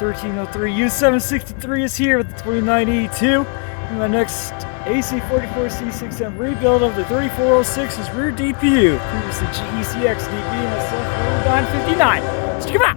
1303. U763 is here with the 29E2. And my next AC44C 6M rebuild of the 3406's rear DPU. Previously GECX nee-BNSF 959. Let's check 'em out!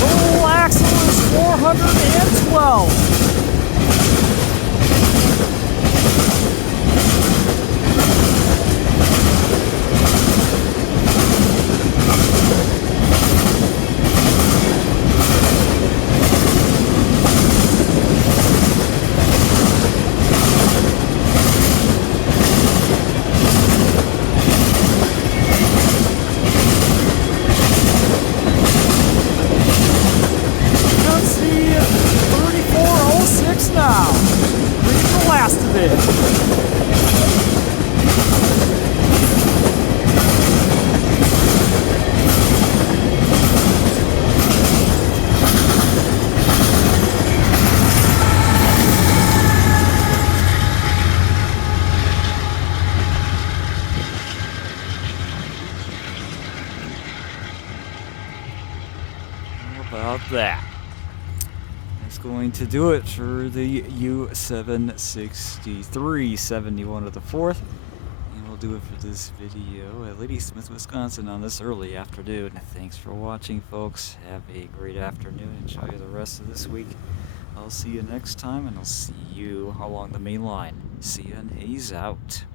Total axle is 412. Now, ready for the last of it. How about that? Going to do it for the U763 71 of the 4th, and we'll do it for this video at Ladysmith, Wisconsin on this early afternoon. Thanks for watching, folks. Have a great afternoon. Enjoy the rest of this week. I'll see you next time, and I'll see you along the main line. See ya and haze out.